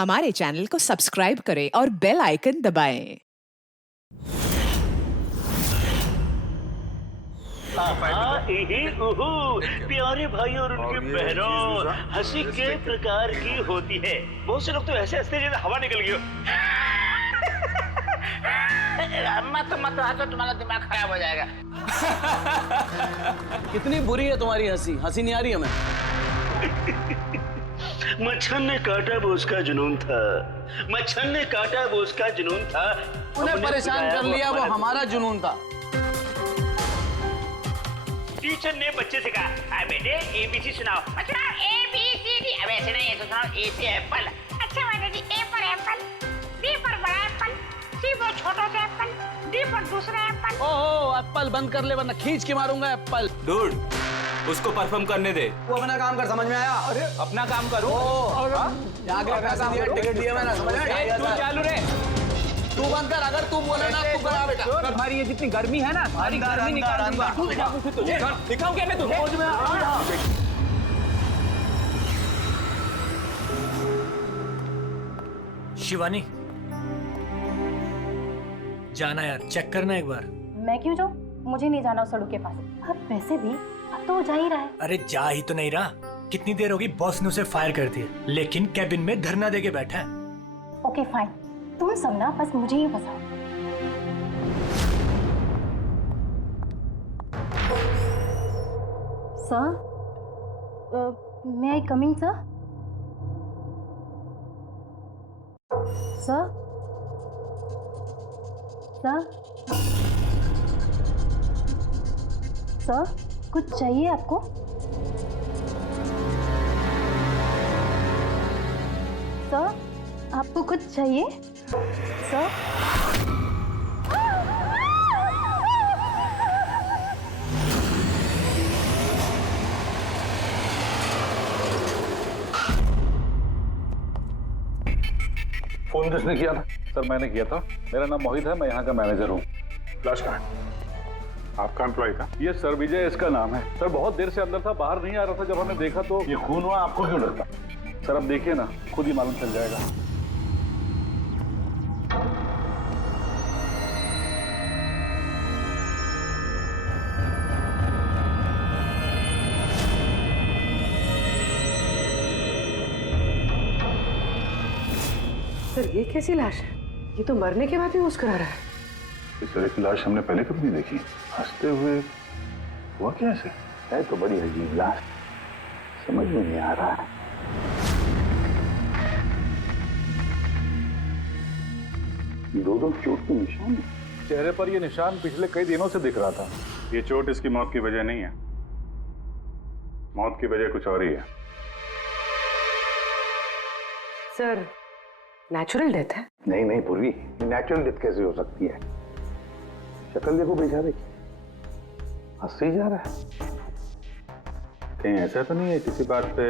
हमारे चैनल को सब्सक्राइब करें और बेल आइकन दबाएं। प्यारे भाई और उनकी बहनों, हंसी कई प्रकार की होती है। बहुत से लोग तो ऐसे हंसते जैसे हवा निकल गई हो। मत हंसो, तुम्हारा दिमाग खराब हो जाएगा। कितनी बुरी है तुम्हारी हंसी? हंसी नहीं आ रही हमें। मच्छर ने काटा वो उसका जुनून था, मच्छर ने काटा वो उसका जुनून था। उन्हें परेशान कर लिया वो हमारा जुनून था। टीचर ने बच्चे से कहा, बेटे ABC सुनाओ। बच्चा ABCD। अब ऐसे नहीं, ऐसे सुनाओ। A से एप्पल। अच्छा माता जी, A पर एप्पल, B पर बड़ा एप्पल, C पर छोटा सा एप्पल, D पर दूसरा एप्पल। ओहो, एप्पल बंद कर ले वरना खींच के मारूंगा एप्पल। डूड, उसको परफॉर्म करने दे। वो अपना काम कर, समझ में आया? अरे अपना काम करूं। जाके पैसे दिए, टिकट दिया मैंने, समझ में आया? तू चालू रे। तू बंद कर, अगर तू बोले ना तू करा बेटा। तुम्हारी ये जितनी गर्मी है ना, सारी गर्मी निकाल दूंगा। तुझे दिखाऊं क्या मैं तुझे? शिवानी, जाना यार, चेक करना एक बार। मैं क्यों जाऊँ? मुझे नहीं जाना उस सड़क के पास। अब वैसे भी अब तो वो जा ही रहा है। अरे जा ही तो नहीं रहा। कितनी देर होगी बॉस ने उसे फायर कर दिया, लेकिन कैबिन में धरना देके बैठा है। ओके फाइन, तुम सब ना बस मुझे ही फंसाओ। Sir, may I coming sir? Sir, sir, sir, कुछ चाहिए आपको? सर, आपको कुछ चाहिए? सर, फोन किसने किया था? सर मैंने किया था। मेरा नाम मोहित है, मैं यहाँ का मैनेजर हूँ। लाश कहाँ है? आपका एम्प्लॉय था? ये सर विजय इसका नाम है। सर बहुत देर से अंदर था, बाहर नहीं आ रहा था। जब हमने देखा तो ये खून हुआ, आपको क्यों लगता? सर अब देखिए ना, खुद ही मालूम चल जाएगा। सर ये कैसी लाश है? ये तो मरने के बाद भी मुस्कुरा रहा है। इस तरह की लाश हमने पहले कभी नहीं देखी। हंसते हुए हुआ कैसे? है तो बड़ी अजीब लाश, समझ में नहीं आ रहा है। दो चोट के निशान है चेहरे पर। ये निशान पिछले कई दिनों से दिख रहा था। ये चोट इसकी मौत की वजह नहीं है। मौत की वजह कुछ और ही है। सर नेचुरल डेथ है? नहीं नहीं पूर्वी, नेचुरल डेथ कैसे हो सकती है? शक्ल देखो बेचारे की, हंस ही जा रहा है। कहीं ऐसा तो नहीं है किसी बात पे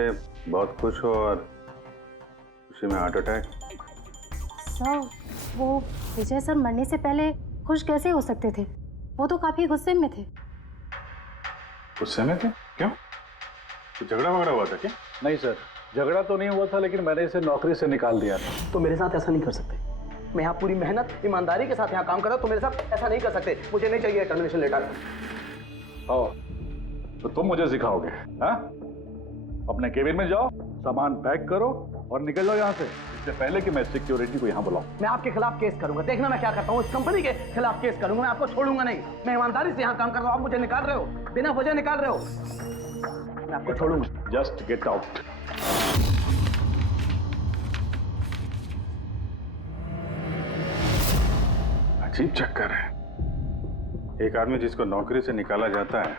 बहुत खुश हो और खुशी में हार्ट अटैक? सर, वो विजय सर मरने से पहले खुश कैसे हो सकते थे? वो तो काफी गुस्से में थे। गुस्से में थे? क्यों? कुछ झगड़ा वगड़ा हुआ था क्या? नहीं सर, झगड़ा तो नहीं हुआ था, लेकिन मैंने इसे नौकरी से निकाल दिया था। तो मेरे साथ ऐसा नहीं कर सकते। मैं यहाँ पूरी मेहनत ईमानदारी के साथ यहाँ काम कर रहा हूँ, तो मेरे साथ ऐसा नहीं कर सकते। मुझे नहीं चाहिए टर्मिनेशन लेटर। आओ, तो तुम मुझे सिखाओगे? हाँ, अपने केबिन में जाओ, सामान पैक करो और निकल जाओ यहाँ से, इससे पहले कि मैं सिक्योरिटी को यहाँ बुलाऊं। मैं आपके खिलाफ केस करूंगा। देखना मैं क्या करता हूँ। इस कंपनी के खिलाफ केस करूंगा। मैं आपको छोड़ूंगा नहीं। मैं ईमानदारी से यहाँ काम कर रहा हूँ, आप मुझे निकाल रहे हो, बिना वजह निकाल रहे हो। मैं आपको छोड़ूंगा। Just get out. अजीब चक्कर है। एक आदमी जिसको नौकरी से निकाला जाता है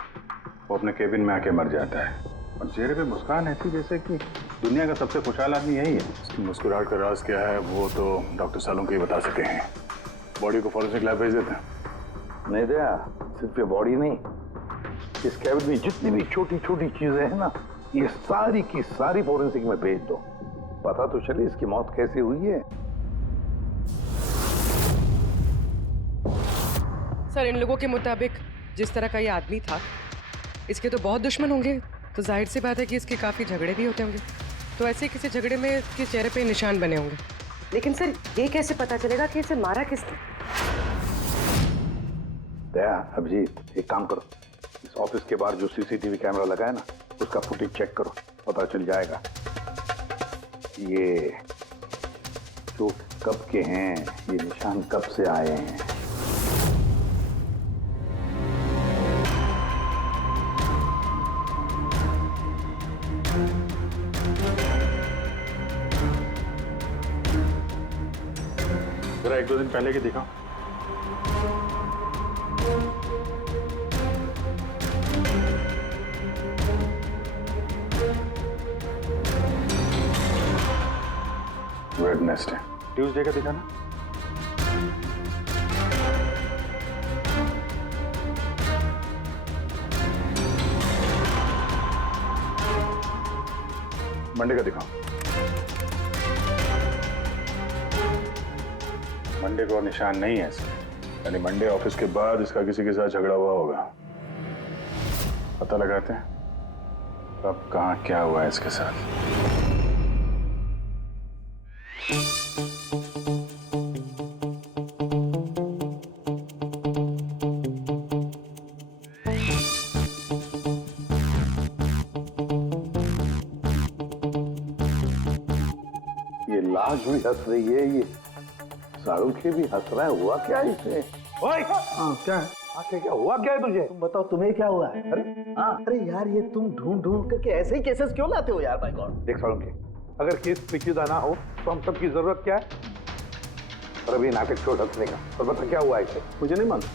वो अपने केबिन में आके मर जाता है और चेहरे पे मुस्कान ऐसी जैसे कि दुनिया का सबसे खुशहाल आदमी यही है। उसकी मुस्कुराहट का राज क्या है वो तो डॉक्टर सालुंके ही बता सके हैं। बॉडी को फॉरेंसिक लैब भेज देते हैं। नहीं दया, सिर्फ ये बॉडी नहीं, इस कैबिन में जितनी भी छोटी छोटी चीजें हैं ना, ये सारी की सारी फॉरेंसिक में भेज दो। पता तो चले इसकी मौत कैसे हुई है। सर इन लोगों के मुताबिक जिस तरह का ये आदमी था, इसके तो बहुत दुश्मन होंगे, तो जाहिर सी बात है कि इसके काफी झगड़े भी होते होंगे। तो ऐसे किसी झगड़े में इसके चेहरे पे निशान बने होंगे। लेकिन सर ये कैसे पता चलेगा कि इसे मारा किसने? दया, अभिजीत, एक काम करो, इस ऑफिस के बाहर जो सीसीटीवी कैमरा लगा है ना, उसका फुटेज चेक करो, पता चल जाएगा ये चोट कब के हैं, ये निशान कब से आए हैं। जरा 1-2 दिन पहले की दिखाओ। वेडनेसडे, ट्यूसडे का दिखाना। मंडे का दिखाओ। मंडे को निशान नहीं है इसके, यानी मंडे ऑफिस के बाद इसका किसी के साथ झगड़ा हुआ होगा। पता लगाते हैं अब कहाँ क्या हुआ है इसके साथ। ये लाश भी हंस रही है, ये शाहरुख भी हंस रहा है, हुआ क्या है इसे? ओए हाँ क्या है? क्या हुआ क्या है तुझे? तुम बताओ तुम्हें क्या हुआ है? अरे हाँ अरे यार ये तुम ढूंढ ढूंढ करके ऐसे ही केसेस क्यों लाते हो यार? बाय गॉड, देख शाहरुख, अगर केस पेचीदा ना हो तो हम सबकी जरूरत क्या है? और अभी नाटक छोड़ हंसने का, और बता क्या हुआ इसे? मुझे नहीं मालूम।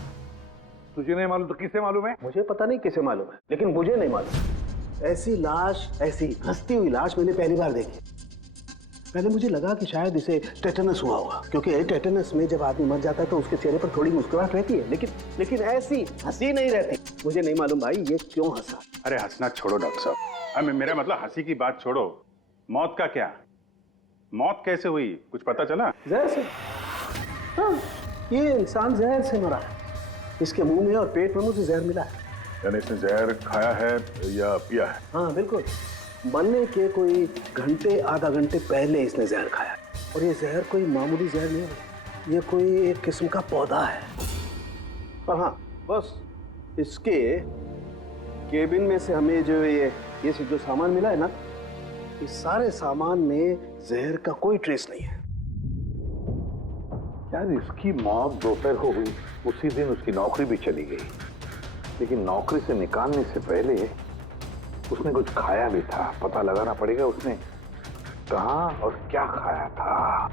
तुझे नहीं मालूम तो किसे मालूम है? मुझे पता नहीं किसे मालूम है, लेकिन मुझे नहीं मालूम। ऐसी लाश, ऐसी हंसती हुई लाश मैंने पहली बार देखी। पहले मुझे लगा कि शायद इसे टेटनस हुआ होगा, क्योंकि टेटनस में जब आदमी मर जाता है तो उसके चेहरे पर थोड़ी मुस्कुराहट रहती है, लेकिन ऐसी हंसी नहीं रहती। मुझे नहीं मालूम भाई ये क्यों हंसा। अरे हंसना छोड़ो डॉक्टर साहब, मेरा मतलब हंसी की बात छोड़ो, मौत का क्या? मौत कैसे हुई, कुछ पता चला? जहर से। हाँ, ये इंसान जहर से मरा है। इसके मुंह में और पेट में मुझे जहर मिला है। यानी इसने जहर खाया है या पिया है? हाँ बिल्कुल, मरने के कोई घंटे आधा घंटे पहले इसने जहर खाया। और ये जहर कोई मामूली जहर नहीं है, ये कोई एक किस्म का पौधा है। पर हाँ बस इसके केबिन में से हमें जो ये जो सामान मिला है ना, इस सारे सामान में जहर का कोई ट्रेस नहीं है। यार इसकी मौत दोपहर को हुई, उसी दिन उसकी नौकरी भी चली गई, लेकिन नौकरी से निकालने से पहले उसने कुछ खाया भी था। पता लगाना पड़ेगा उसने कहाँ और क्या खाया था।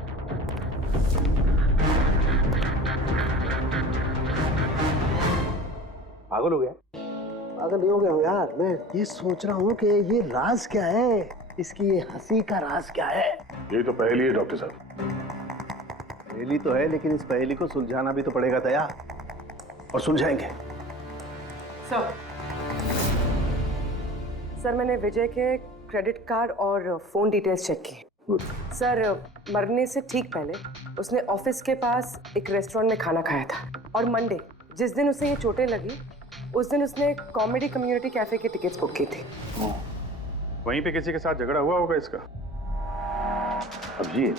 पागल हो गया? पागल नहीं हो गया हूँ यार, मैं ये सोच रहा हूँ कि ये राज क्या है, इसकी ये हंसी का राज क्या है। ये तो पहेली है डॉक्टर साहब। पहेली तो है, लेकिन इस पहेली को सुलझाना भी तो पड़ेगा दया, और सुलझाएंगे। सर मैंने विजय के क्रेडिट कार्ड और फोन डिटेल्स चेक की। सर मरने से ठीक पहले उसने ऑफिस के पास एक रेस्टोरेंट में खाना खाया था, और मंडे जिस दिन उसे ये चोटें लगी उस दिन उसने कॉमेडी कम्युनिटी कैफे की टिकट्स बुक की थी। वहीं पे किसी के साथ झगड़ा हुआ होगा इसका। अभिजीत,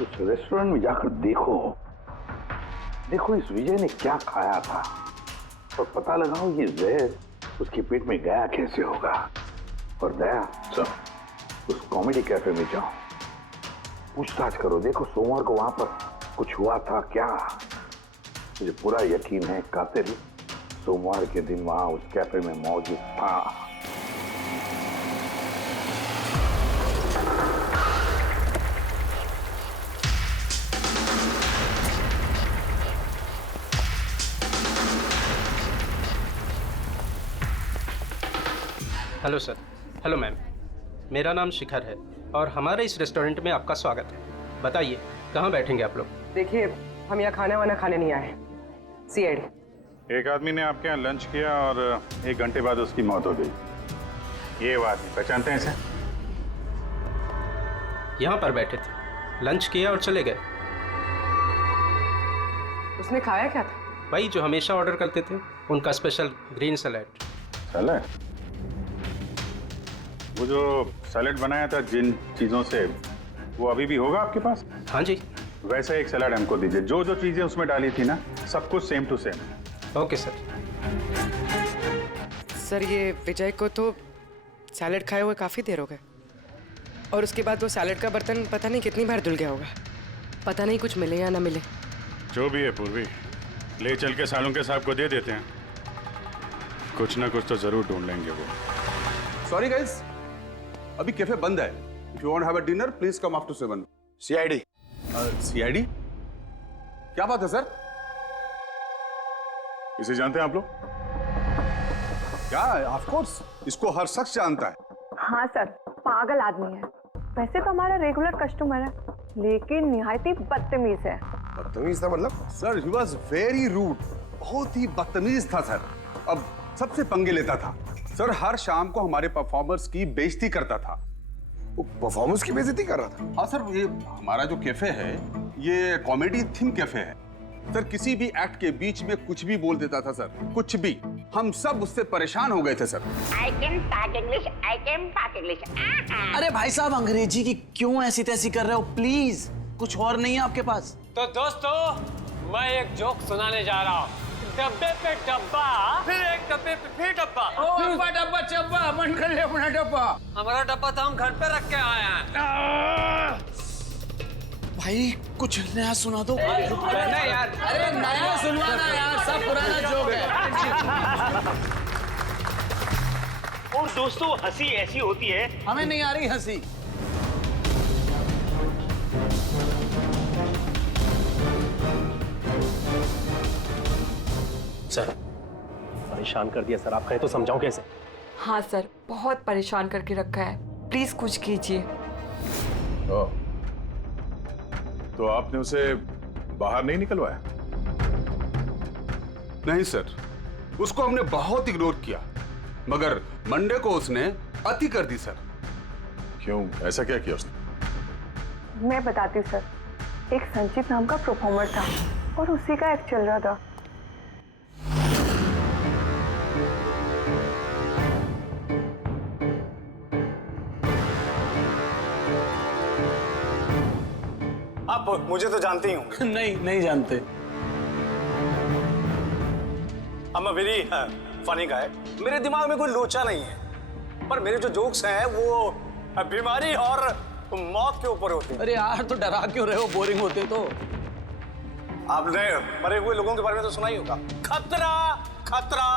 उस रेस्टोरेंट में जाकर देखो इस विजय ने क्या खाया था, और पता लगाओ ये जहर उसके पेट में गया कैसे होगा। और दया सब उस कॉमेडी कैफे में जाओ, पूछताछ करो, देखो सोमवार को वहां पर कुछ हुआ था क्या। मुझे पूरा यकीन है कातिल सोमवार के दिन वहां उस कैफे में मौजूद था। Hello sir. हेलो मैम, मेरा नाम शिखर है और हमारे इस रेस्टोरेंट में आपका स्वागत है। बताइए कहाँ बैठेंगे आप लोग? देखिए हम यहाँ खाना वाना खाने नहीं आए, सीआईडी। एक आदमी ने आपके यहाँ लंच किया और 1 घंटे बाद उसकी मौत हो गई। ये वो आदमी पहचानते हैं इसे? यहाँ पर बैठे थे, लंच किया और चले गए। उसने खाया क्या था? वही जो हमेशा ऑर्डर करते थे, उनका स्पेशल ग्रीन सैलेड। सैलेड? वो जो सैलेड बनाया था जिन चीजों से, वो अभी भी होगा आपके पास? हाँ जी। वैसे एक सैलेड हमको दीजिए, जो जो चीजें उसमें डाली थी ना, सब कुछ same to same. Okay sir. Sir ये विजय को तो सैलेड खाए हुए काफ़ी देर हो गए, और उसके बाद वो सैलेड का बर्तन पता नहीं कितनी बार धुल गया होगा। पता नहीं कुछ मिले या ना मिले। जो भी है पूर्वी, ले चल के सालुंके साहब को दे देते हैं, कुछ ना कुछ तो जरूर ढूंढ लेंगे वो। सॉरी गाइस, अभी कैफे बंद है। If you want have a dinner please come after 7। CID. CID? क्या बात है सर? इसे जानते हैं आप लोग? क्या? ऑफ कोर्स, इसको हर शख्स जानता है। हाँ सर, पागल आदमी है। वैसे तो हमारा रेगुलर कस्टमर है, लेकिन निहायती बदतमीज है। बदतमीज था मतलब? Sir he was very rude, बहुत ही बदतमीज था सर। अब सबसे पंगे लेता था सर, हर शाम को हमारे परफॉर्मर्स की बेइज्जती करता था। वो परफॉर्मर्स की बेइज्जती कर रहा था? हाँ सर, ये हमारा जो कैफे है ये कॉमेडी थीम कैफे है सर। किसी भी एक्ट के बीच में कुछ भी बोल देता था सर, कुछ भी। हम सब उससे परेशान हो गए थे sir. I can talk English, I can talk English. अरे भाई साहब, अंग्रेजी की क्यों ऐसी तैसी कर रहे हो? प्लीज, कुछ और नहीं है आपके पास? तो दोस्तों, मैं एक जोक सुनाने जा रहा हूँ। डब्बे पे डब्बा, फिर एक डब्बे पे फिर डब्बा। डब्बा डब्बा चब्बा, मन कर ले अपना डब्बा। हमारा डब्बा तो हम घर पे रख के आए हैं। भाई कुछ नया सुना दो। नहीं यार, अरे नया सुनवाना यार, सब पुराना जोक है। और दोस्तों, हंसी ऐसी होती है। हमें नहीं आ रही हंसी। सर, परेशान कर दिया सर, आप कहें तो समझाऊं कैसे? हाँ सर, बहुत परेशान करके रखा है, प्लीज कुछ कीजिए। तो आपने उसे बाहर नहीं निकलवाया? नहीं सर, उसको हमने बहुत इग्नोर किया, मगर मंडे को उसने अति कर दी सर। क्यों, ऐसा क्या किया उसने? मैं बताती हूँ सर, एक संचित नाम का परफॉर्मर था और उसी का एक्ट चल रहा था। आप मुझे तो जानते ही होंगे। नहीं जानते। I'm a very funny guy। मेरे दिमाग में कोई लोचा नहीं है, पर मेरे जो जोक्स हैं वो बीमारी और मौत के ऊपर होते हैं। अरे यार, तो डरा क्यों रहे हो? बोरिंग होते तो। आपने मरे हुए लोगों के बारे में तो सुना ही होगा। खतरा खतरा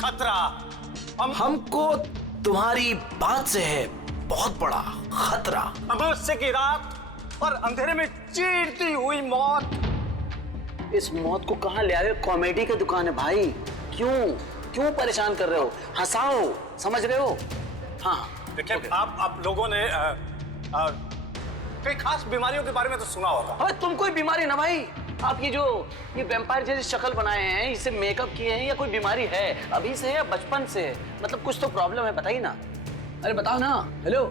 खतरा। हमको तुम्हारी बात से है बहुत बड़ा खतरा। अमावस्या की रात और अंधेरे में चीरती हुई मौत। इस मौत को कहाँ ले आए? कॉमेडी की दुकान है भाई। क्यों परेशान कर रहे हो? हंसाओ, समझ रहे हो? हाँ देखिए, आप लोगों ने कई खास बीमारियों के बारे में तो सुना होगा। अरे तुम कोई बीमारी ना भाई, आप ये वैम्पायर जैसी शक्ल बनाए हैं, इससे मेकअप किए हैं, या कोई बीमारी है अभी से या बचपन से? मतलब कुछ तो प्रॉब्लम है, बताइए ना। अरे बताओ ना। हेलो,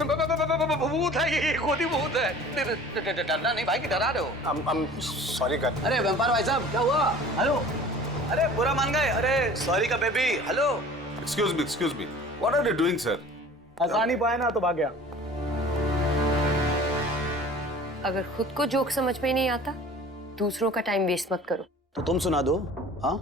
भूत है ये, खुद ही भूत है। डरना नहीं भाई, कि डरा रहे हो? सॉरी कर। अरे वैम्पायर भाई साहब, क्या हुआ? हेलो, अरे बुरा मान गए? अरे सॉरी का baby. Hello, excuse me, what are you doing sir? हंसा नहीं पाया ना तो भाग गया। अगर खुद को जोक समझ में नहीं आता, दूसरों का टाइम वेस्ट मत करो। तो तुम सुना दो। हाँ,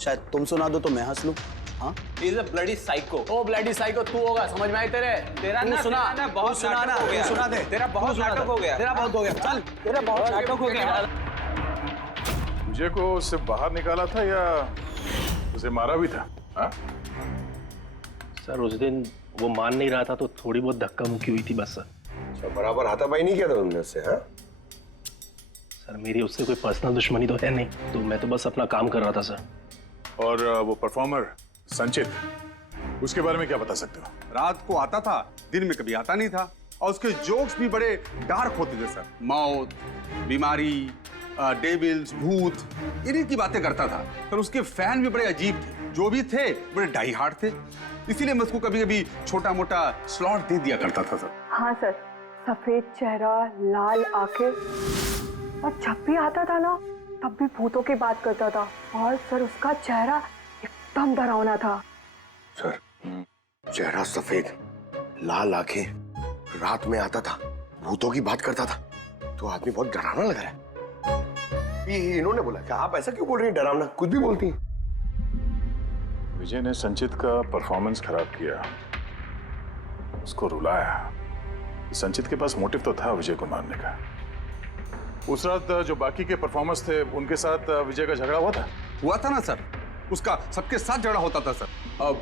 शायद तुम सुना दो तो मैं हंस लूं। हाँ, He's a bloody psycho। ओ ब्लडी साइको तू होगा, समझ में आई तेरे? तेरा ना सुना, बहुत सुना ना, नाटक हो गया। सुना दे। तेरा बहुत नाटक हो गया। तेरा बहुत हो गया। चल, तेरा बहुत नाटक हो गया। मुझे को उससे बाहर निकाला था या उसे मारा भी था? हाँ? सर, उस दिन वो मान नहीं रहा था तो थोड़ी बहुत धक्का मुक्की हुई थी बस सर। अच्छा, बराबर हाथापाई नहीं किया था तुमने उससे? हाँ सर, मेरी उससे कोई पर्सनल दुश्मनी तो है नहीं, तो मैं तो बस अपना काम कर रहा था सर। और वो परफॉर्मर संचित, उसके बारे में क्या बता सकते हो? रात को आता था, दिन में कभी आता नहीं था, और उसके जोक्स भी बड़े डार्क होते थे सर। मौत, बीमारी, डेविल्स, भूत, इन्हीं की बातें करता था। पर उसके फैन भी बड़े अजीब थे, जो भी थे बड़े डाई हार्ड थे। इसीलिए मैं उसको कभी कभी छोटा मोटा स्लॉट दे दिया करता था सर। हाँ सर, सफेद चेहरा, लाल आंखें, और जब भी आता था ना तब भी भूतों की बात करता था। और सर उसका चेहरा एकदम डरावना था। सर, चेहरा सफेद, लाल आंखें, रात में आता था, भूतों की बात करता था, तो आदमी बहुत डरावना लग रहा है। ये इन्होंने बोला कि आप ऐसा क्यों बोल रही हैं, डरावना कुछ भी बोलती हैं। विजय ने संचित का परफॉर्मेंस खराब किया, उसको रुलाया। संचित के पास मोटिव तो था विजय को मारने का। उस रात जो बाकी के परफॉर्मर्स थे उनके साथ विजय का झगड़ा हुआ था ना सर, उसका सबके साथ झगड़ा होता था सर।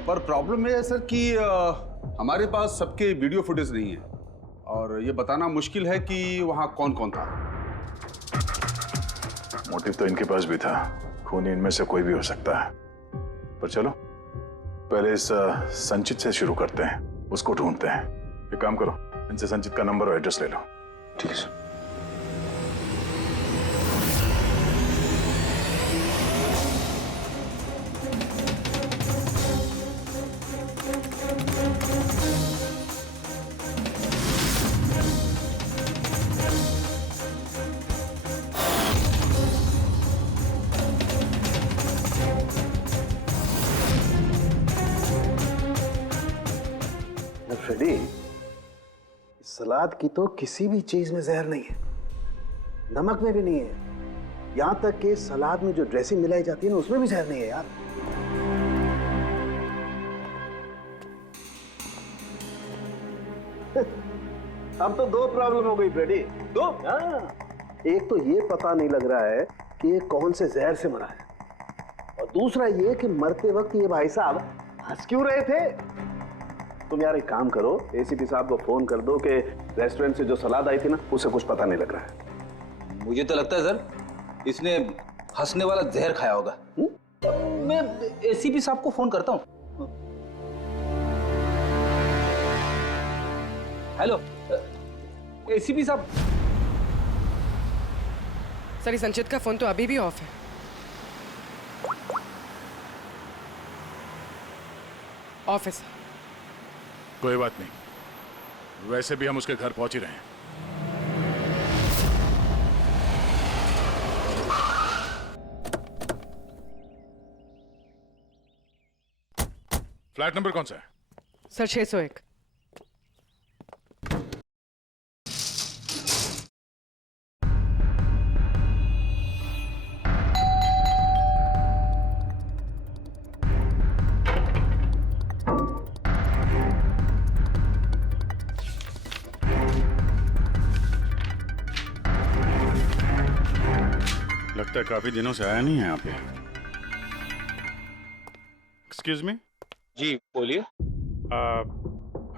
पर प्रॉब्लम ये है सर कि हमारे पास सबके वीडियो फुटेज नहीं है और ये बताना मुश्किल है कि वहां कौन कौन था। मोटिव तो इनके पास भी था, खूनी इनमें से कोई भी हो सकता है। पर चलो पहले इस संचित से शुरू करते हैं, उसको ढूंढते हैं। एक काम करो, इनसे संचित का नंबर और एड्रेस ले लो। ठीक है सर। फ्रेडी, सलाद की तो किसी भी चीज में जहर नहीं है, नमक में भी नहीं है, यहां तक कि सलाद में जो ड्रेसिंग मिलाई जाती है ना उसमें भी जहर नहीं है यार। अब तो दो प्रॉब्लम हो गई फ्रेडी, दो। एक तो ये पता नहीं लग रहा है कि ये कौन से जहर से मरा है, और दूसरा ये कि मरते वक्त ये भाई साहब हंस क्यों रहे थे। तुम यार एक काम करो, एसीपी साहब को फोन कर दो कि रेस्टोरेंट से जो सलाद आई थी ना उसे कुछ पता नहीं लग रहा है। मुझे तो लगता है सर इसने हंसने वाला जहर खाया होगा। मैं एसीपी साहब को फोन करता हूँ। हेलो एसीपी साहब। सर संचित का फोन तो अभी भी ऑफ है। ऑफिस। कोई बात नहीं, वैसे भी हम उसके घर पहुंच ही रहे हैं। फ्लैट नंबर कौन सा है? सर 601। लगता है काफी दिनों से आया नहीं है यहाँ पे। Excuse me. जी बोलिए।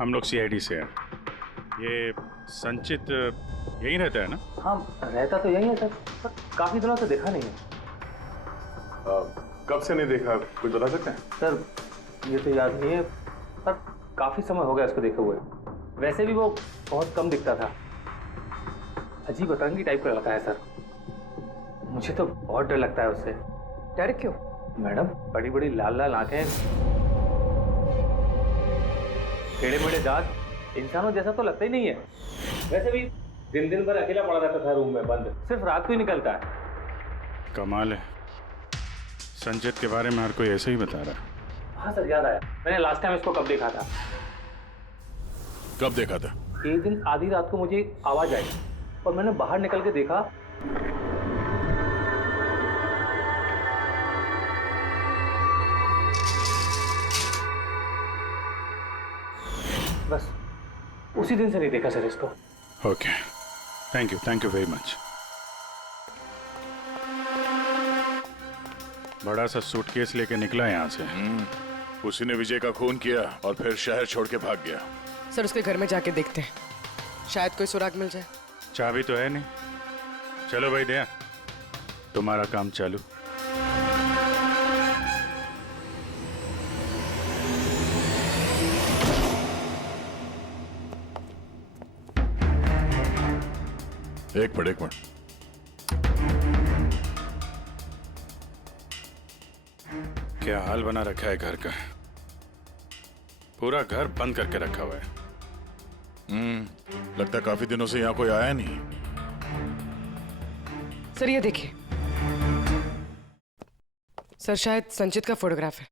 हम लोग सीआईडी से हैं। ये संचित यहीं रहता है ना? हाँ रहता तो यहीं है सर, पर काफी दिनों से देखा नहीं है। कब से नहीं देखा, कुछ बता सकते हैं? सर ये तो याद नहीं है, पर काफी समय हो गया उसको देखे हुए। वैसे भी वो बहुत कम दिखता था, अजीब अतरंगी टाइप का लड़का है सर। मुझे तो बहुत डर लगता है उससे। डर क्यों? मैडम बड़ी बड़ी लाल लाल आंखें, टेढ़े मेढ़े दांत, इंसानों जैसा तो लगता ही नहीं है। वैसे भी दिन दिन भर अकेला पड़ा रहता था रूम में बंद, सिर्फ रात को ही निकलता है। कमाल है, संचित के बारे में हर कोई ऐसे ही बता रहा है। हाँ सर याद आया, मैंने लास्ट टाइम इसको कब देखा था। कब देखा था? एक दिन आधी रात को मुझे आवाज आई और मैंने बाहर निकल के देखा, बस उसी दिन से नहीं देखा सर इसको। Okay, thank you very much. बड़ा सा सूटकेस लेके निकला यहाँ से। उसी ने विजय का खून किया और फिर शहर छोड़ के भाग गया। सर उसके घर में जाके देखते हैं, शायद कोई सुराग मिल जाए। चाबी तो है नहीं। चलो भाई दया, तुम्हारा काम चालू। एक मिनट। क्या हाल बना रखा है घर का, पूरा घर बंद करके रखा हुआ है। लगता है काफी दिनों से यहाँ कोई आया नहीं। सर ये देखिए, सर शायद संचित का फोटोग्राफ है।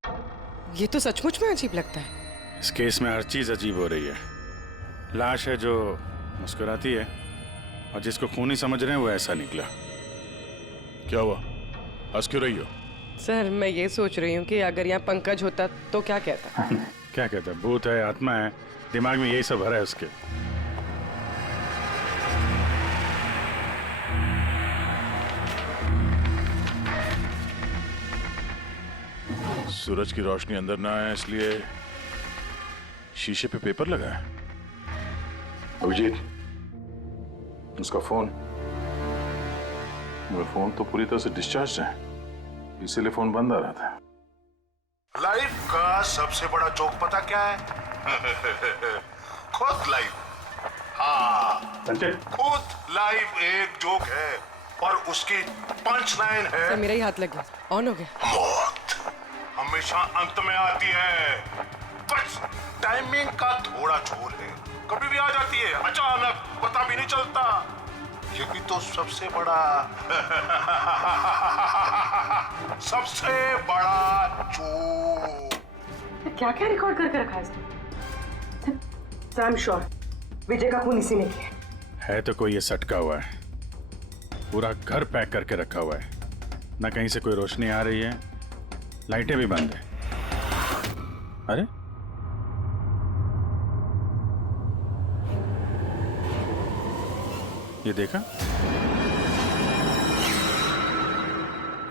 ये तो सचमुच में अजीब लगता है। इस केस में हर चीज अजीब हो रही है। लाश है जो मुस्कुराती है, और जिसको खूनी समझ रहे हैं वो ऐसा निकला। क्या हुआ, हंस क्यों रही हो? सर मैं ये सोच रही हूँ कि अगर यहाँ पंकज होता तो क्या कहता। क्या कहता है? भूत है, आत्मा है, दिमाग में यही सब भरा है उसके। सूरज की रोशनी अंदर ना आए इसलिए शीशे पे पेपर लगा है। अभिजीत, उसका फोन, मेरा फोन तो पूरी तरह से डिस्चार्ज है, इसीलिए फोन बंद आ रहा था। लाइफ का सबसे बड़ा जोक पता क्या है? खुद लाइफ। हाँ संचित, खुद लाइफ एक जोक है और उसकी पंच लाइन है। सर मेरा ही हाथ लग गया, ऑन हो गया। मौत हमेशा अंत में आती है, बस टाइमिंग का थोड़ा झोल है, कभी भी आ जाती है अचानक, पता भी नहीं चलता। यही तो सबसे बड़ा सबसे बड़ा जोक। क्या क्या रिकॉर्ड करके रखा है इसने? सर आई एम श्योर विजय का खून इसी ने किया है तो कोई ये सटका हुआ है, पूरा घर पैक करके रखा हुआ है, ना कहीं से कोई रोशनी आ रही है, लाइटें भी बंद है। अरे ये देखा,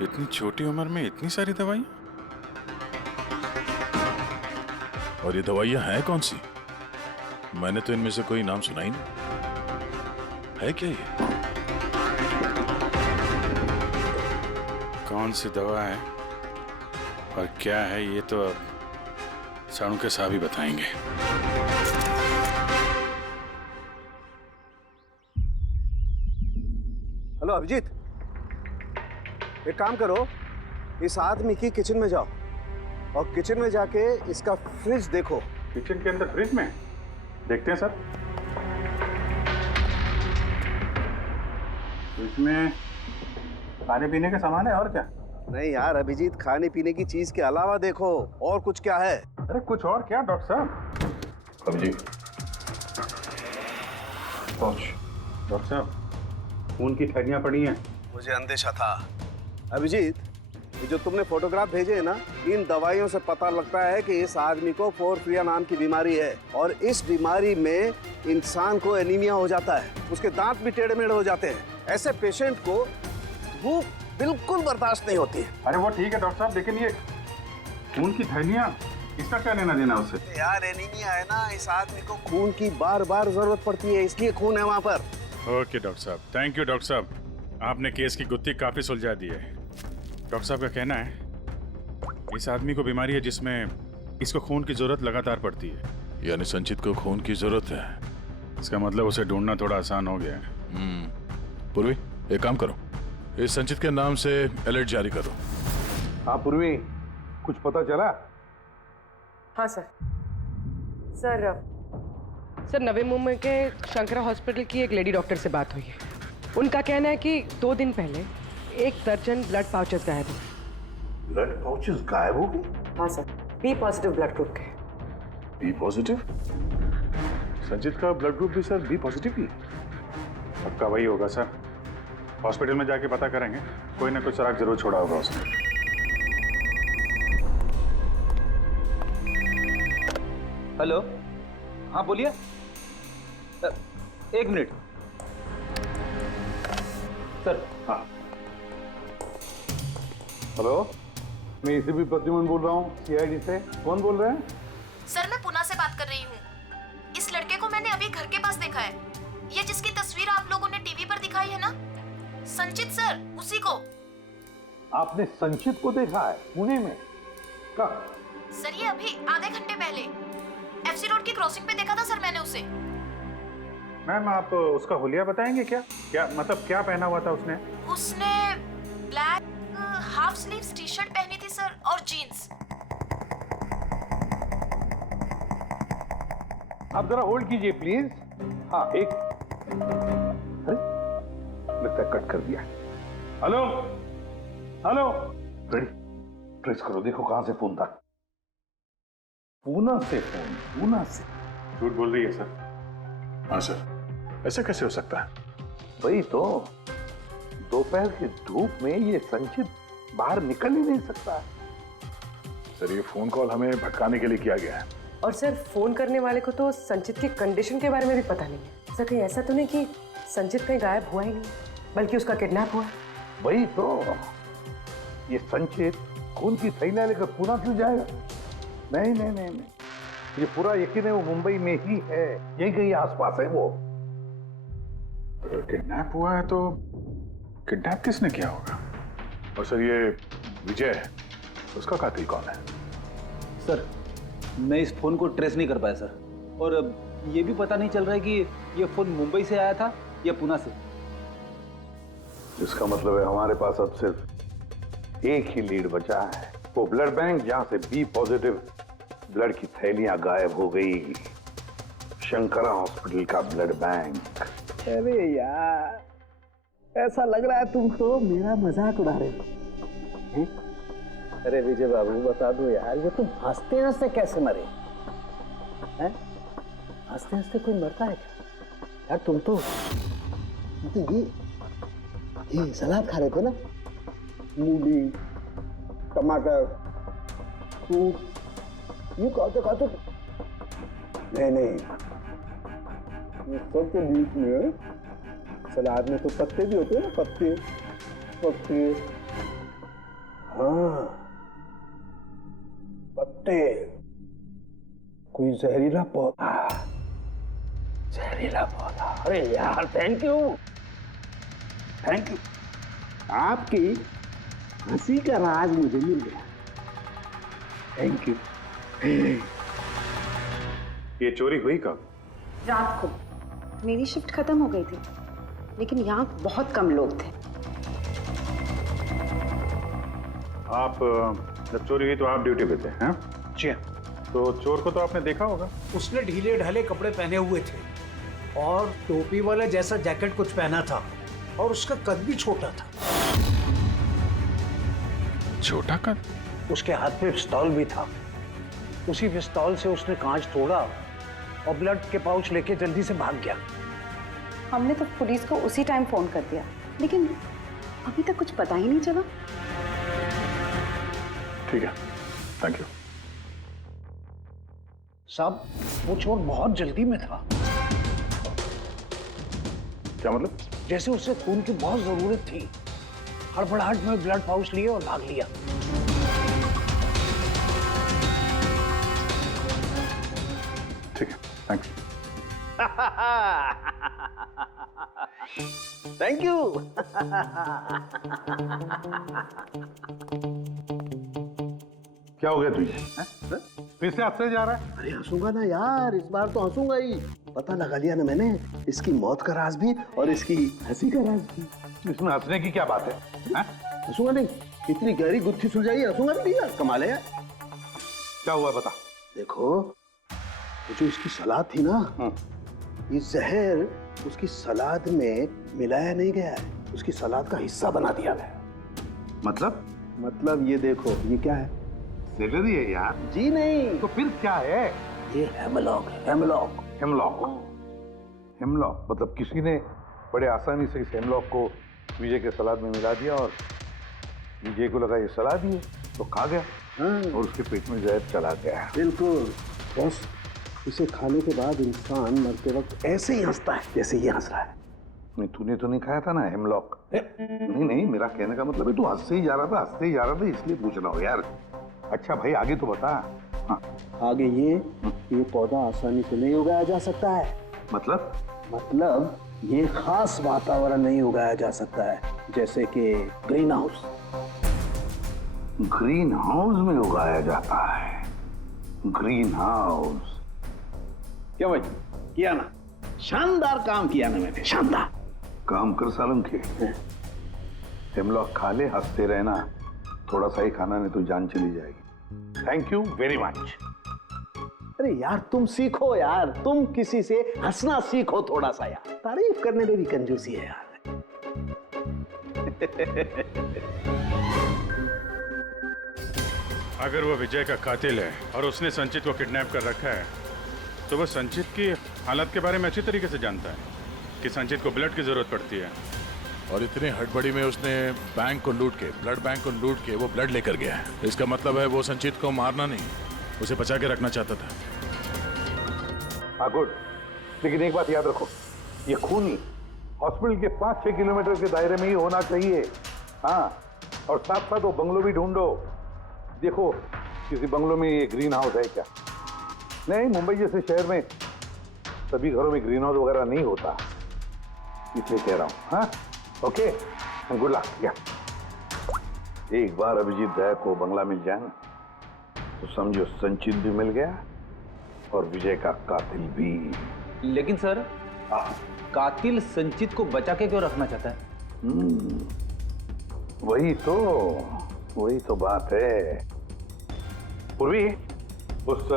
इतनी छोटी उम्र में इतनी सारी दवाइयां, और ये दवाइयां हैं कौन सी? मैंने तो इनमें से कोई नाम सुना ही नहीं। है क्या ये? कौन सी दवा है और क्या है ये तो अब साणु के साहब ही बताएंगे। हेलो अभिजीत, एक काम करो, इस आदमी की किचन में जाओ और किचन में जाके इसका फ्रिज देखो। किचन के अंदर फ्रिज में? देखते हैं सर। इसमें खाने पीने का सामान है और क्या? नहीं यार अभिजीत, खाने पीने की चीज के अलावा देखो और कुछ क्या है। अरे कुछ और क्या डॉक्टर साहब? अभिजीत, डॉक्टर साहब, खून की थैलियां पड़ी हैं। मुझे अंदेशा था। अभिजीत, ये जो तुमने फोटोग्राफ भेजे हैं ना, इन दवाइयों से पता लगता है कि इस आदमी को पोर्फिरिया नाम की बीमारी है, और इस बीमारी में इंसान को एनीमिया हो जाता है, उसके दांत भी टेढ़े मेढ़े हो जाते हैं। ऐसे पेशेंट को भूख बिल्कुल बर्दाश्त नहीं होती है। अरे वो ठीक है डॉक्टर साहब, लेकिन ये खून की थैलियां, इसका क्या लेना देना उससे? यार एनीमिया है ना, इस आदमी को खून की बार बार जरूरत पड़ती है, इसलिए खून है वहाँ पर। ओके डॉक्टर साहब, थैंक यू डॉक्टर साहब, आपने केस की गुत्थी काफी सुलझा दी है। डॉक्टर साहब का कहना है इस आदमी को बीमारी है जिसमें इसको खून की जरूरत लगातार पड़ती है। यानी संचित को खून की जरूरत है। इसका मतलब उसे ढूंढना थोड़ा आसान हो गया है। पूर्वी, एक काम करो, इस संचित के नाम से अलर्ट जारी करो। हाँ पूर्वी, कुछ पता चला? हाँ सर। सर नवी मुंबई के शंकरा हॉस्पिटल की एक लेडी डॉक्टर से बात हुई है। उनका कहना है कि 2 दिन पहले 1 दर्जन ब्लड पाउचेस गायब हुए। ब्लड पाउचेस गायब हो गए? हाँ sir, B positive blood group के। B positive? संचित का ब्लड ग्रुप भी सर बी पॉजिटिव ही है। पक्का वही होगा सर, हॉस्पिटल में जाके पता करेंगे, कोई ना कोई सुराग जरूर छोड़ा होगा उसने। हेलो, हाँ बोलिए। 1 मिनट सर। हाँ हेलो, मैं एसीपी प्रद्युमन बोल रहा हूँ, सीआईडी से। कौन बोल रहे हैं? सर मैं पुणे से बात कर रही हूँ। इस लड़के को मैंने अभी घर के पास देखा है, ये जिसकी तस्वीर आप लोगों ने टीवी पर दिखाई है ना, संचित सर, उसी को। आपने संचित को देखा है पुणे में? कब? सर ये अभी आधे घंटे पहले एफसी रोड की क्रॉसिंग पे देखा था सर मैंने उसे। मैम आप उसका हुलिया बताएंगे क्या? क्या मतलब क्या पहना हुआ था उसने? उसने black half sleeves T shirt पहनी थी सर, और जीन्स। आप जरा होल्ड कीजिए प्लीज। हाँ एक, अरे लगता है कट कर दिया। हेलो हेलो, रेडी, ट्रेस करो, देखो कहां से फोन था। पूना से फोन, पूना से। झूठ बोल रही है सर, हाँ सर, ऐसा कैसे हो सकता है? वही तो, दोपहर की धूप में ये संचित बाहर निकल ही नहीं सकता। सर ये फोन कॉल हमें भटकाने के लिए किया गया है। और सर फोन करने वाले को तो संचित की कंडीशन के बारे में भी पता नहीं है। सर कहीं ऐसा तो नहीं कि संचित कहीं गायब हुआ ही नहीं, बल्कि उसका किडनैप हुआ? वही तो, ये संचित खून की थैलियां लेकर पुणे क्यों जाएगा? नहीं नहीं नहीं नहीं, ये पूरा यकीन है वो मुंबई में ही है, यही कहीं आसपास है वो। किडनैप हुआ है तो किडनैप किसने किया होगा? और सर ये विजय है, उसका कातिल कौन है? सर मैं इस फोन को ट्रेस नहीं कर पाया सर, और ये भी पता नहीं चल रहा है कि ये फोन मुंबई से आया था या पुणे से। इसका मतलब है हमारे पास अब सिर्फ एक ही लीड बचा है, वो ब्लड बैंक जहां से बी पॉजिटिव ब्लड की थैलियां गायब हो गई, शंकरा हॉस्पिटल का ब्लड बैंक। अरे यार, ऐसा लग रहा है तुम तो मेरा मजाक उड़ा रहे हो। अरे विजय बाबू बता दो यार, ये तुम हंसते हंसते कैसे मरे हैं? हंसते हंसते कोई मरता है क्या यार? तुम तो ये सलाद खा रहे थे ना, मूली टमाटर फ्रूट, ये खाते नहीं, ये सब के बीच में सलाद में तो पत्ते भी होते हैं ना, पत्ते। हाँ पत्ते, कोई जहरीला पौधा। अरे यार थैंक यू, आपकी हंसी का राज मुझे मिल गया, थैंक यू। ये चोरी हुई कब? रात को। मेरी शिफ्ट खत्म हो गई थी, लेकिन यहाँ बहुत कम लोग थे। आप जब चोरी हुई तो आप ड्यूटी पे थे? हैं? जी तो चोर को तो आपने देखा होगा। उसने ढीले ढाले कपड़े पहने हुए थे और टोपी वाला जैसा जैकेट कुछ पहना था, और उसका कद भी छोटा था। छोटा कद? उसके हाथ में पिस्तौल भी था। उसी पिस्तौल से उसने कांच तोड़ा और ब्लड के पाउच लेके जल्दी से भाग गया। हमने तो पुलिस को उसी टाइम फोन कर दिया, लेकिन अभी तक कुछ पता ही नहीं चला। ठीक है, थैंक यू। साहब वो चोर बहुत जल्दी में था। क्या मतलब? जैसे उसे खून की बहुत जरूरत थी, हड़बड़ाहट में ब्लड पाउच लिए और भाग लिया। ठीक है, थैंक्स। Thank you. क्या हो गया तुझे? फिर से हंसने जा रहा है? अरे हंसूंगा ना यार, इस बार तो हंसूंगा ही। पता लगा लिया ना मैंने इसकी मौत का राज भी और इसकी हंसी का राज भी। इसमें हंसने की क्या बात है? हंसूंगा नहीं, इतनी गहरी गुत्थी सुलझाई, हंसूंगा नहीं यार, कमाल है यार। क्या हुआ बता। देखो ये जो इसकी सलाद थी ना, ये जहर उसकी सलाद में मिलाया नहीं गया है, उसकी सलाद का हिस्सा बना दिया गया। मतलब ये देखो, ये क्या है? सेलरी है यार। जी नहीं। तो फिर क्या है? ये हेमलॉक है, हेमलॉक। हेमलॉक मतलब किसी ने बड़े आसानी से इस हेमलॉक को विजय के सलाद में मिला दिया और विजय को लगा ये सलाद ही है तो खा गया और उसके पेट में जहर चला गया। बिल्कुल बस, इसे खाने के बाद इंसान मरते वक्त ऐसे ही हंसता है जैसे ये हंस रहा है। नहीं, तूने तो नहीं खाया था ना हेमलॉक? नहीं, मेरा कहने का मतलब है तू हंसते ही जा रहा था इसलिए पूछ रहा हूँ यार। अच्छा भाई आगे तो बता। हाँ। आगे ये पौधा आसानी से नहीं उगाया जा सकता है। मतलब ये खास वातावरण नहीं उगाया जा सकता है, जैसे कि ग्रीन हाउस। ग्रीन हाउस में उगाया जाता है? ग्रीन हाउस क्या भाई किया ना, शानदार काम किया ना मैंने, शानदार काम कर सालम के। हेमलॉक खा ले, हंसते रहना, थोड़ा सा ही खाना नहीं तो जान चली जाएगी। Thank you very much. अरे यार तुम सीखो यार, तुम किसी से हंसना सीखो थोड़ा सा यार, तारीफ करने में भी कंजूसी है यार। अगर वो विजय का कातिल है और उसने संचित को किडनैप कर रखा है तो वो संचित की हालात के बारे में अच्छी तरीके से जानता है कि संचित को ब्लड की जरूरत पड़ती है। और इतनी हड़बड़ी में उसने बैंक को लूट के, ब्लड बैंक को लूट के वो ब्लड लेकर गया है। इसका मतलब है वो संचित को मारना नहीं, उसे बचा के रखना चाहता था। हाँ गुड, लेकिन एक बात याद रखो, ये खून ही हॉस्पिटल के 5-6 किलोमीटर के दायरे में ही होना चाहिए। हाँ, और साथ साथ वो बंगलो भी ढूंढो। देखो किसी बंगलो में ये ग्रीन हाउस है क्या? नहीं, मुंबई जैसे शहर में सभी घरों में ग्रीन हाउस वगैरह नहीं होता, इसलिए कह रहा हूँ। हाँ ओके, गुड लक। या एक बार अभिजीत दया को बंगला मिल जाए ना, तो समझो संचित भी मिल गया और विजय का कातिल भी। लेकिन सर, कातिल संचित को बचा के क्यों रखना चाहता है? वही तो बात है। पूर्वी, उस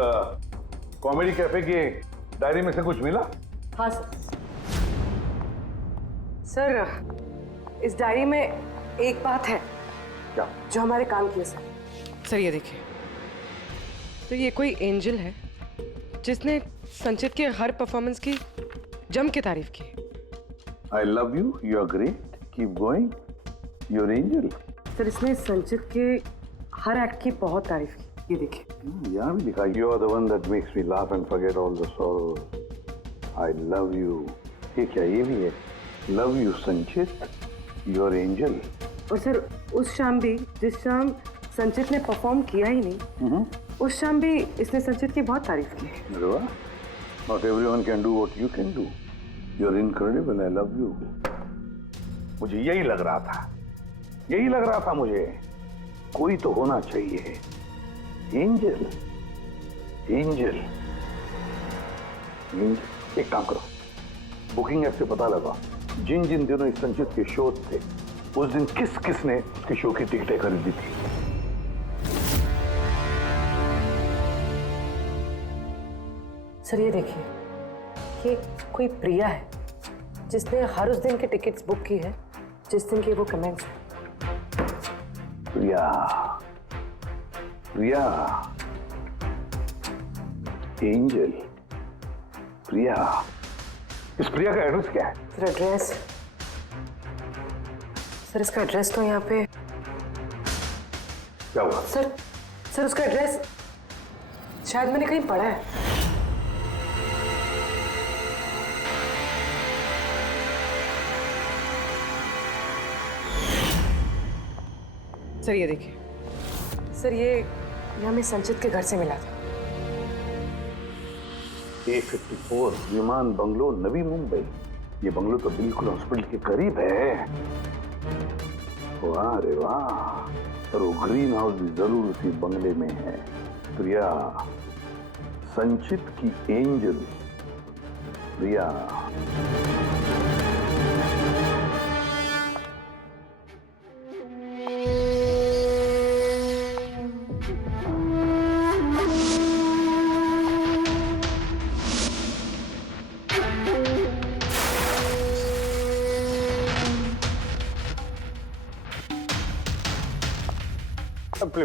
कॉमेडी कैफे की डायरी में से कुछ मिला? हाँ सर, इस डायरी में एक बात है क्या जो हमारे काम की है सर। ये देखिए, तो ये कोई एंजल है जिसने संचित के हर परफॉर्मेंस की जम के तारीफ की। I love you, you are great, keep going, you are angel. Sir, इसने संचित के हर एक्ट की बहुत तारीफ की। ये देखिए, यहाँ भी लिखा, you are the one that makes me laugh and forget all the sorrows, I love you. ये क्या, ये भी है, love you Sanchit, you are angel. और सर, उस शाम भी, जिस शाम संचित ने परफॉर्म किया ही नहीं, उस शाम भी इसने संचित की बहुत तारीफ की। अरे वाह, not everyone can do what you can do, you are incredible, I love you. मुझे यही लग रहा था मुझे, कोई तो होना चाहिए, एंजल। एक काम करो, बुकिंग ऐप से पता लगा जिन जिन दिनों इस संचित के शो थे, उस दिन किस किस ने उसके शो की टिकटें खरीदी थी। सर ये देखिए, ये कोई प्रिया है जिसने हर उस दिन के टिकट्स बुक की है जिस दिन के वो कमेंट्स हैं। प्रिया, एंजल, प्रिया। इस प्रिया का एड्रेस क्या है? सर एड्रेस, सर इसका एड्रेस तो यहाँ पे क्या हुआ? सर उसका एड्रेस शायद मैंने कहीं पढ़ा है। सर ये देखिए, सर ये हमें संचित के घर से मिला था। A54 विमान बंगलो, नवी मुंबई। ये बंगलो तो बिल्कुल हॉस्पिटल के करीब है। वाह रे वाह, और वो ग्रीन हाउस भी जरूर उसी बंगले में है। प्रिया, संचित की angel Priya.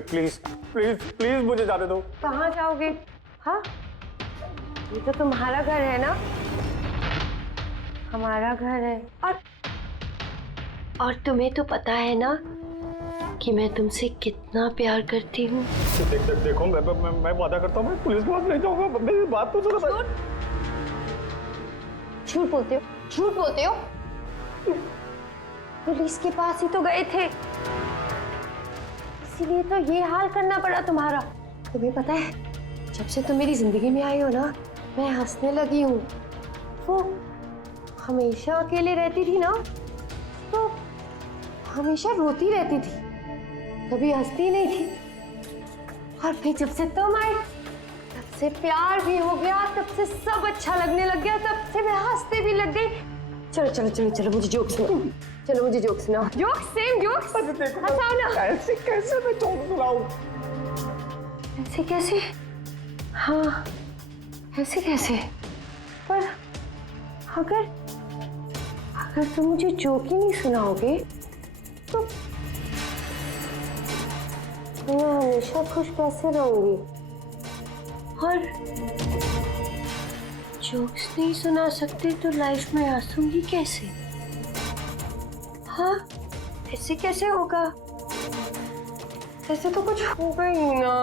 Please please please मुझे जाने दो। कहाँ जाओगे? हाँ, ये तो तुम्हारा घर है ना? हमारा घर है। और तुम्हें तो पता है ना कि मैं तुमसे कितना प्यार करती हूँ। देखो मैं वादा करता हूँ, मैं पुलिस के पास नहीं जाऊंगा। मेरी बात तो सुनो। झूठ बोलते हो। पुलिस के पास ही तो गए थे, इसीलिए तो ये हाल करना पड़ा तुम्हारा। तुम्हें पता है, जब से तुम मेरी जिंदगी में आई हो ना, मैं हंसने लगी हूँ। वो हमेशा अकेले रहती थी ना, तो हमेशा रोती रहती थी, कभी हंसती नहीं थी। और फिर जब से तुम आई, तब से प्यार भी हो गया, तब से सब अच्छा लगने लग गया, तब से मैं हंसते भी लग गई। चलो चलो चलो चलो, मुझे जोक सुनाओ। चलो मुझे जोक सुनाओ। जोक, सेम जोक, हंसाओ ना। ऐसे कैसे मैं जोक सुनाऊं? ऐसे कैसे? हाँ, ऐसे कैसे? पर अगर तुम मुझे जोक ही नहीं सुनाओगे तो मैं हमेशा खुश कैसे रहूंगी? और जोक्स नहीं सुना सकते तो लाइफ में हंसूंगी कैसे? हाँ, ऐसे कैसे होगा? ऐसे तो कुछ होगा ही ना।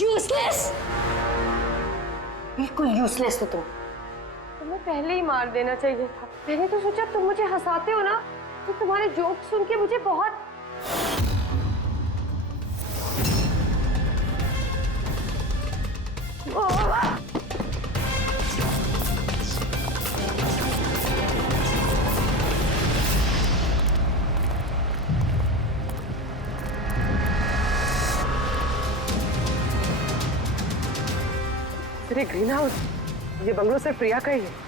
यूजलेस, बिल्कुल यूजलेस हो तुम। तुम्हें पहले ही मार देना चाहिए था। मैंने तो सोचा तुम मुझे हंसाते हो ना, तो तुम्हारे जोक सुन के मुझे बहुत अरे ग्रीन हाउस, ये बंगलो सिर्फ प्रिया का ही है।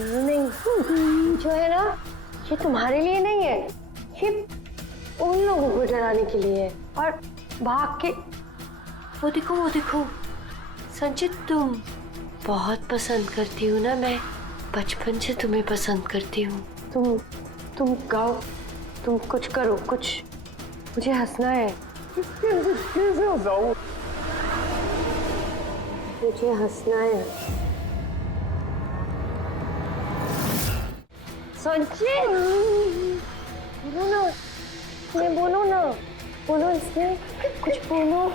नहीं, जो है ना, ये तुम्हारे लिए नहीं है, ये उन लोगों को डराने के लिए है। और भाग के वो देखो संचित, तुम बहुत पसंद करती हो ना, मैं बचपन से तुम्हें पसंद करती हूँ। तुम गाओ, तुम कुछ करो, कुछ, मुझे हंसना है। कैसे हंसाऊं? मुझे हंसना है। संचित, बोलो ना, इसमें बोलो ना, बोलो इसमें, कुछ बोलो।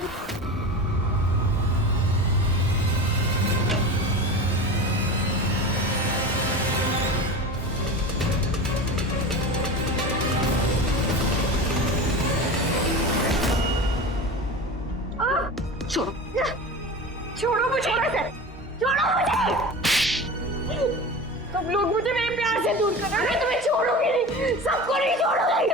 छोड़ो, छोड़ो मुझे, छोड़ो मुझे। सब लोग मुझे मेरे प्यार से दूर कर रहे हैं। मैं तुम्हें छोड़ूंगी नहीं, सबको नहीं छोड़ूंगी।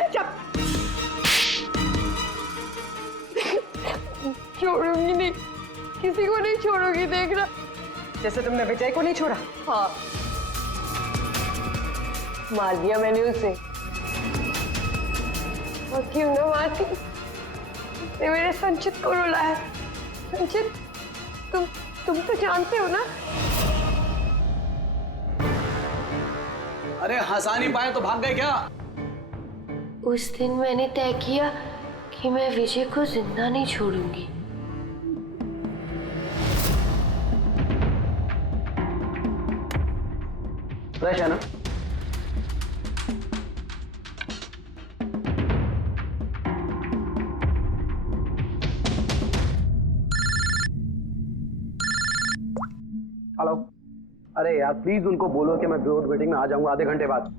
छोड़ूंगी नहीं, किसी को नहीं छोड़ूंगी, देखना। जैसे तुमने विजय को नहीं छोड़ा। हाँ, मार दिया मैंने उसे। और क्यों ना मारती, उसने मेरे संचित को रुलाया। संचित, तुम तो जानते हो ना। अरे हंसा नहीं पाए तो भाग गए क्या? उस दिन मैंने तय किया कि मैं विजय को जिंदा नहीं छोड़ूंगी। फ्रेश है ना? हेलो, अरे यार प्लीज उनको बोलो कि मैं बोर्ड मीटिंग में आ जाऊंगा आधे घंटे बाद।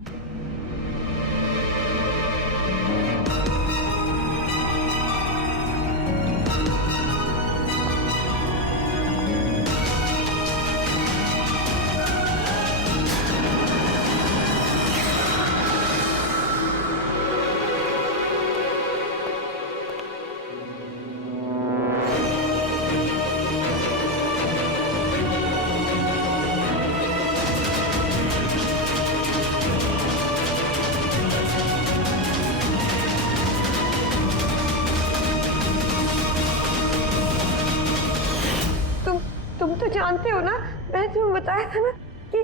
तुम तो जानते हो ना, मैंने तुम्हें बताया था ना कि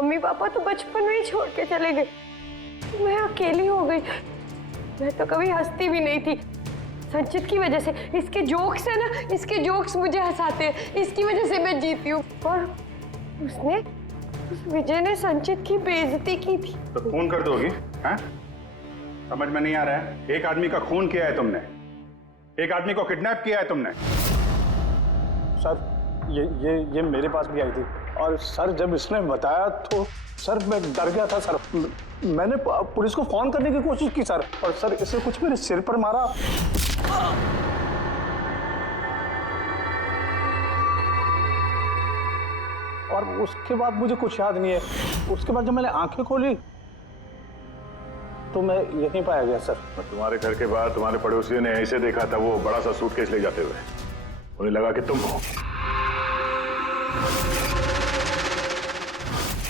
मम्मी पापा तो बचपन में ही छोड़ के चले गए, मैं अकेली हो गई। मैं तो कभी हंसती भी नहीं थी, संचित की वजह से। इसके जोक्स है ना, इसके जोक्स मुझे हंसाते हैं, इसकी वजह से मैं जीती हूँ। और उस विजय ने संचित की बेइज्जती की थी। तो खून कर दोगी? हैं? समझ में नहीं आ रहा है? एक आदमी का खून किया है तुमने, एक आदमी को किडनैप किया है तुमने। सर ये मेरे पास भी आई थी, और सर जब इसने बताया तो सर मैं डर गया था सर। मैंने पुलिस को फोन करने की कोशिश की सर, और सर इसने कुछ मेरे सिर पर मारा। और उसके बाद मुझे कुछ याद नहीं है। उसके बाद जब मैंने आंखें खोली तो मैं यहीं पाया गया सर। तुम्हारे घर के बाहर तुम्हारे पड़ोसियों ने ऐसे देखा था, वो बड़ा सा सूटकेस ले जाते हुए, उन्हें लगा कि तुम हो,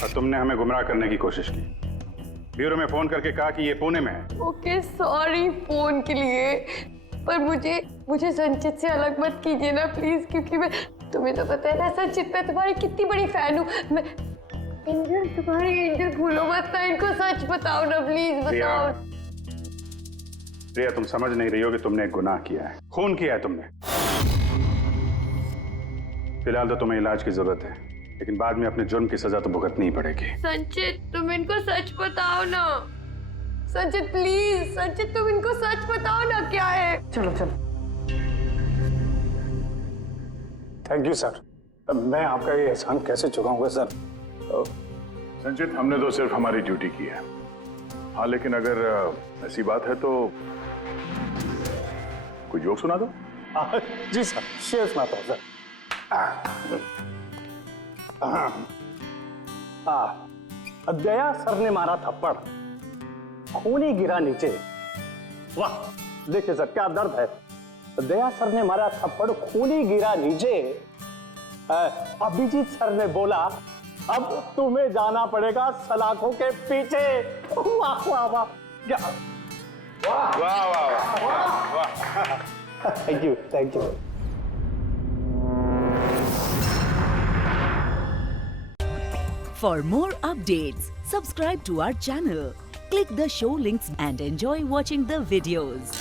और तुमने हमें गुमराह करने की कोशिश की। ब्यूरो में फोन करके कहा कि ये पुणे में है। ओके, सॉरी फोन के लिए, पर मुझे संचित से अलग मत कीजिए ना प्लीज, क्योंकि मैं, तुम्हें तो पता है ना संचित, मैं तुम्हारी कितनी बड़ी फैन हूँ। मैं एंजल, तुम्हारी एंजल भूलो मत ना, इनको सच बताओ ना प्लीज, बताओ। प्रिया, तुम समझ नहीं रही हो कि तुमने एक गुनाह किया है, खून किया है तुमने। फिलहाल तो तुम्हें इलाज की जरूरत है, लेकिन बाद में अपने जुर्म की सजा तो भुगतनी ही पड़ेगी। संचित, तुम इनको सच बताओ ना। संचित प्लीज, संचित तुम इनको सच बताओ ना क्या है। चलो चलो। थैंक यू सर, मैं आपका ये एहसान कैसे चुकाऊंगा सर। संचित, हमने तो सिर्फ हमारी ड्यूटी की है। हाँ, लेकिन अगर ऐसी बात है तो कोई जोक सुना दो। जी सर, शेयर सुनाता हूँ सर। दया सर ने मारा थप्पड़, खूनी गिरा नीचे। वाह, देखिए सर क्या दर्द है। दया सर ने मारा थप्पड़, खूनी गिरा नीचे। अभिजीत सर ने बोला, अब तुम्हें जाना पड़ेगा सलाखों के पीछे। वाह वाह वाह, क्या वाह वाह वाह वाह। Thank you, thank you. For more updates, subscribe to our channel, click the show links and enjoy watching the videos.